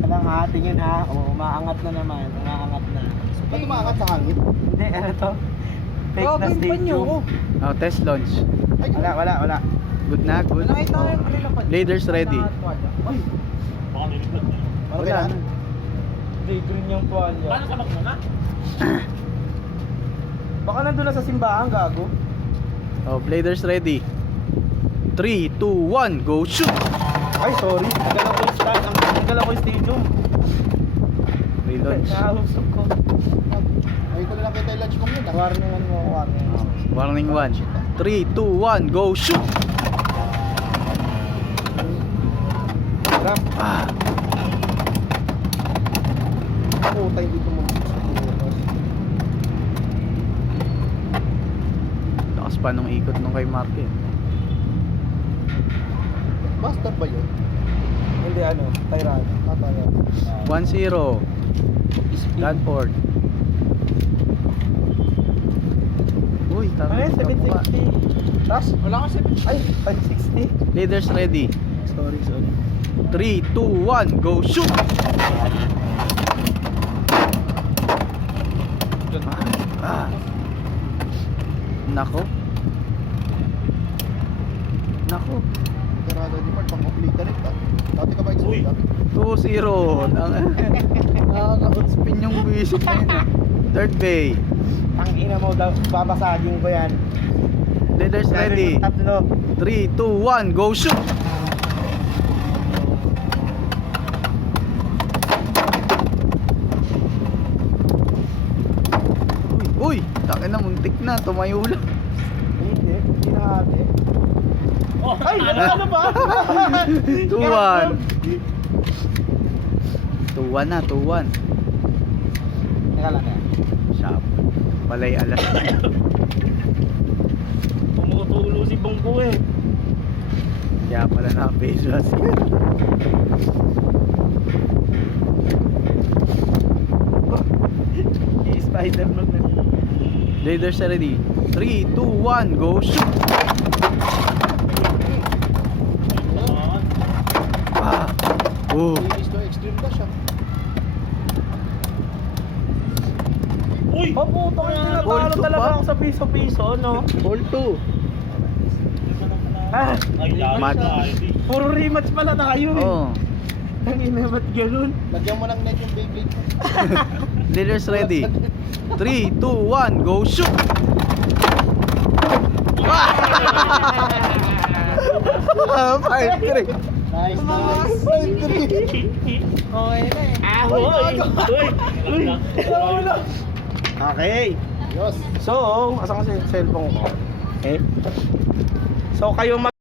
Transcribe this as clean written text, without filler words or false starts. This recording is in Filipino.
Walang hatingin ha. O, umaangat na naman. Umaangat na. Ba't umaangat sa hangin? Hindi, ano to? Fake na stadium. Oh, test launch. Ay, Wala. Good na, good. Oh. Bladers ready. Ay, Ano wala kailangan? na. Green yung tuwalya. Paano ka magmuna? Baka nandun na sa simbahan, gago. Oh, bladers ready. 3, 2, 1, go shoot! Ay, sorry. Nagalaw ko yung stadium. Relaunch. Nakahusok ko. Ay, ko na lang kita yung lunch mo yun. Warningan mo, warning. Warning 1. 3, 2, 1, go shoot! Sarap. Ah, Ako tayo dito mo. lakas pa nung ikot nung kay Martin. Master ba yun? Hindi ano, Tyrant. Tataya. 1-0. Stanford. Uy, tama. Ay, 760. Rush? Wala ka 760. Ay, 560. Bladers ready. Sorry. 3, 2, 1, go shoot! Ah. Nako. Karada di man, pang-complete rin ka. Dati ka ba Uy. explain? 2-0. Nakaka-outspin yung visit na yun. Third bay. Ang ina mo daw, babasagin ko yan. Bladers ready. Tatlo. 3, 2, 1, go shoot! Uy, takin na, muntik na, tumayo lang. Hindi na ate. Oh, Ay, ano ba? 2-1. 2-1 na, 2-1. Teka lang yan. Shop. Palay alas. Tumutulo si Bongko eh. Kaya pala naka-face Spider-Man na. Bladers ready. 3, 2, 1, go shoot! Ah. Oh. Ladies to extreme dash ah. Uy! Oh, puto kayo tinatalo Ball two talaga pa? ako sa piso-piso, no? Ball 2. Ah, Ay, Mat- puro rematch pala tayo eh. Oh. Ang ina, ba't ganun? Lagyan mo ng net yung Beyblade mo. Bladers ready. 3, 2, 1, go shoot! Ah! 5-3. Nice. Okay na eh. Ahoy! Uy! Okay. Diyos. So, asan kasi yung cellphone ko? Okay. So, kayo